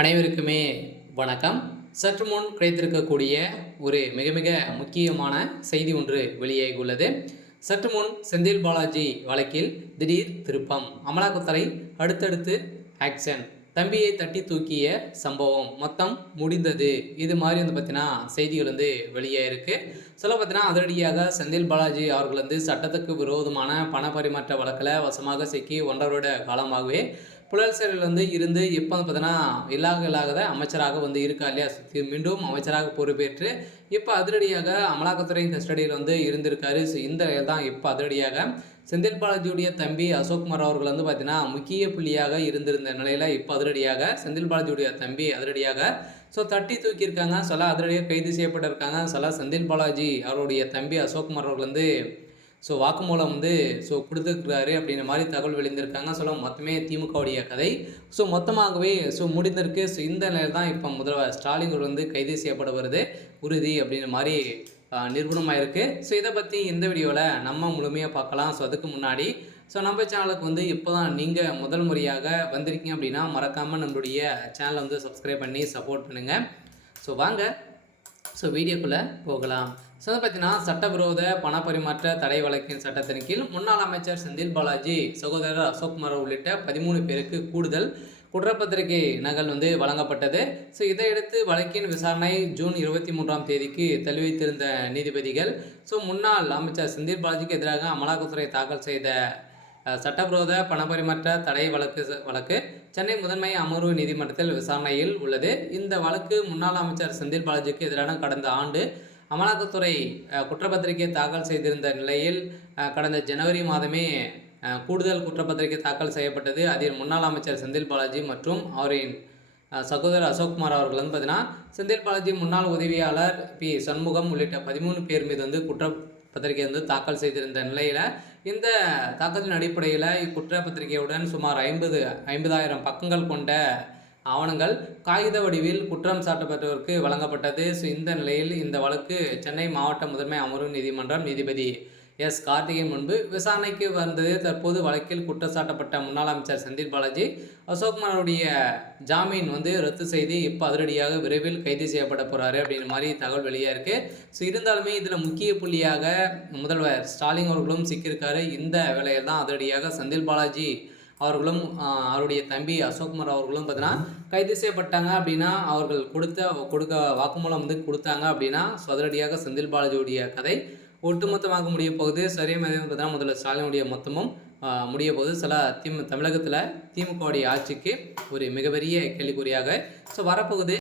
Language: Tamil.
அனைவருக்குமே வணக்கம். சற்று முன் கிடைத்திருக்கக்கூடிய ஒரு மிக மிக முக்கியமான செய்தி ஒன்று வெளியாகியுள்ளது. சற்று முன் செந்தில் பாலாஜி வழக்கில் திடீர் திருப்பம். அமலாக்கத்துறை அடுத்தடுத்து ஆக்ஷன். தம்பியை தட்டி தூக்கிய சம்பவம் மொத்தம் முடிந்தது. இது மாதிரி பார்த்தீங்கன்னா செய்திகள் வெளியாயிருக்கு. சொல்ல பார்த்தீங்கன்னா அதிரடியாக செந்தில் பாலாஜி அவர்கள் சட்டத்துக்கு விரோதமான பண பரிமாற்ற வழக்கில் வசமாக சிக்கி 1.5 வருட காலமாகவே புழல் சிறையில் இருந்து இப்போ பார்த்தீங்கன்னா இல்லாத அமைச்சராக இருக்கா இல்லையா, மீண்டும் அமைச்சராக பொறுப்பேற்று இப்போ அதிரடியாக அமலாக்கத்துறை கஸ்டடியில் இருந்திருக்காரு. ஸோ இந்த தான் இப்போ அதிரடியாக செந்தில் பாலாஜியுடைய தம்பி அசோக்குமார் அவர்கள் பார்த்தீங்கன்னா முக்கிய புள்ளியாக இருந்திருந்த நிலையில் இப்போ அதிரடியாக செந்தில் பாலாஜியுடைய தம்பி அதிரடியாக தட்டி தூக்கியிருக்காங்க. சில அதிரடியாக கைது செய்யப்பட்டிருக்காங்க. சில செந்தில் பாலாஜி அவருடைய தம்பி அசோக்குமார் அவர்கள் வாக்குமூலம் கொடுத்துருக்குறாரு அப்படின்ற மாதிரி தகவல் வெளிந்திருக்காங்க. மொத்தமே திமுகவுடைய கதை மொத்தமாகவே முடிந்திருக்கு. இந்த நிலையில் தான் இப்போ முதல்வர் ஸ்டாலின் கைது செய்யப்பட வருது உறுதி அப்படின்ற மாதிரி நிரூபணமாக இருக்குது. இதை பற்றி இந்த வீடியோவில் நம்ம முழுமையாக பார்க்கலாம். அதுக்கு முன்னாடி நம்ம சேனலுக்கு இப்போ தான் நீங்கள் முதல் முறையாக வந்திருக்கீங்க அப்படின்னா மறக்காமல் நம்மளுடைய சேனலை சப்ஸ்கிரைப் பண்ணி சப்போர்ட் பண்ணுங்கள். வாங்க வீடியோக்குள்ளே போகலாம். அதை பார்த்தீங்கன்னா சட்டவிரோத பண பரிமாற்ற தடை வழக்கின் சட்டத்தின் கீழ் முன்னாள் அமைச்சர் செந்தில் பாலாஜி, சகோதரர் அசோக்குமார் உள்ளிட்ட 13 பேருக்கு கூடுதல் குற்றப்பத்திரிகை நகல் வழங்கப்பட்டது. இதையடுத்து வழக்கின் விசாரணை ஜூன் 23ஆம் தேதிக்கு தள்ளி வைத்திருந்த நீதிபதிகள் முன்னாள் அமைச்சர் செந்தில் பாலாஜிக்கு எதிராக அமலாக்கத்துறை தாக்கல் செய்த சட்டவிரோத பணப்பரிமாற்ற தடை வழக்கு சென்னை முதன்மை அமர்வு நீதிமன்றத்தில் விசாரணையில் உள்ளது. இந்த வழக்கு முன்னாள் அமைச்சர் செந்தில் பாலாஜிக்கு எதிரான கடந்த ஆண்டு அமலாக்கத்துறை குற்றப்பத்திரிகை தாக்கல் செய்திருந்த நிலையில் கடந்த ஜனவரி மாதமே கூடுதல் குற்றப்பத்திரிகை தாக்கல் செய்யப்பட்டது. அதில் முன்னாள் அமைச்சர் செந்தில் பாலாஜி மற்றும் அவரின் சகோதரர் அசோக்குமார் அவர்கள் பார்த்தீங்கன்னா செந்தில் பாலாஜி முன்னாள் உதவியாளர் பி சண்முகம் உள்ளிட்ட 13 பேர் மீது குற்றப்பத்திரிகை தாக்கல் செய்திருந்த நிலையில் இந்த தாக்கத்தின் அடிப்படையில் இக்குற்றப்பத்திரிகையுடன் சுமார் 50,000 பக்கங்கள் கொண்ட ஆவணங்கள் காகித வடிவில் குற்றம் சாட்டப்பட்டவருக்கு வழங்கப்பட்டது. இந்த நிலையில் இந்த வழக்கு சென்னை மாவட்ட முதன்மை அமர்வு நீதிமன்றம் நீதிபதி எஸ் கார்த்திகேயன் முன்பு விசாரணைக்கு வந்தது. தற்போது வழக்கில் குற்றச்சாட்டப்பட்ட முன்னாள் அமைச்சர் செந்தில் பாலாஜி அசோக்குமாருடைய ஜாமீன் ரத்து செய்து இப்போ அதிரடியாக விரைவில் கைது செய்யப்பட போகிறாரு அப்படின்ற மாதிரி தகவல் வெளியாக இருக்குது. இருந்தாலுமே இதில் முக்கிய புள்ளியாக முதல்வர் ஸ்டாலின் அவர்களும் சிக்கியிருக்காரு. இந்த வேளையில் தான் அதிரடியாக செந்தில் பாலாஜி அவர்களும் அவருடைய தம்பி அசோக்குமார் அவர்களும் பார்த்தீங்கன்னா கைது செய்யப்பட்டாங்க அப்படின்னா அவர்கள் கொடுக்க வாக்குமூலம் கொடுத்தாங்க அப்படின்னா அதிரடியாக செந்தில் பாலாஜியுடைய கதை ஒட்டுமொத்தமாக முடிய போகுது. சரியாக பார்த்தீங்கன்னா முதல்ல ஸ்டாலினுடைய மொத்தமும் முடிய போகுது. தமிழகத்தில் திமுகவுடைய ஆட்சிக்கு ஒரு மிகப்பெரிய கேள்விக்குறியாக வரப்போகுது.